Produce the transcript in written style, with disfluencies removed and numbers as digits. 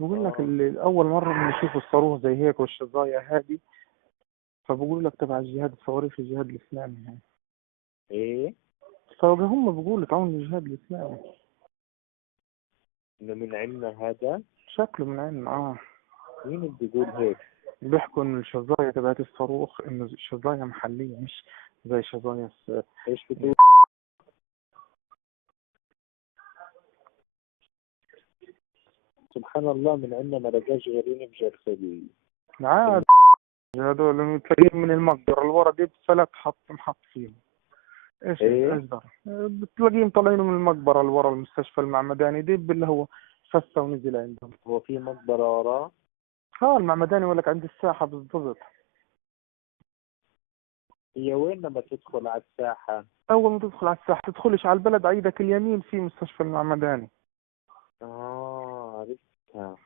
بقول لك اه. اللي أول مرة بنشوف الصاروخ زي هيك والشظايا هذه، فبقول لك تبع الجهاد الصواريخ الجهاد الإسلامي يعني. ايه؟ فهم بيقولوا تعاون الجهاد الإسلامي. انه من عندنا هذا؟ شكله من عندنا مين اللي بيقول هيك؟ بيحكوا إن الشظايا تبعت الصاروخ إنه شظايا محلية، مش زي شظايا ايش بتقول؟ سبحان الله، من عندنا ما لقاش غيرين بجرثومة. عاد هذول تلاقيهم من المقبرة اللي ورا دي بفلت محط فيهم. ايش ايه؟ ده؟ بتلاقيهم طالعين من المقبرة اللي ورا المستشفى المعمداني دي اللي هو فسه ونزل عندهم. هو في مقبرة وراه؟ المعمداني يقول لك عند الساحة بالضبط. هي وين لما تدخل على الساحة؟ أول ما تدخل على الساحة تدخلش على البلد، عيدك اليمين في مستشفى المعمداني. عرفتها.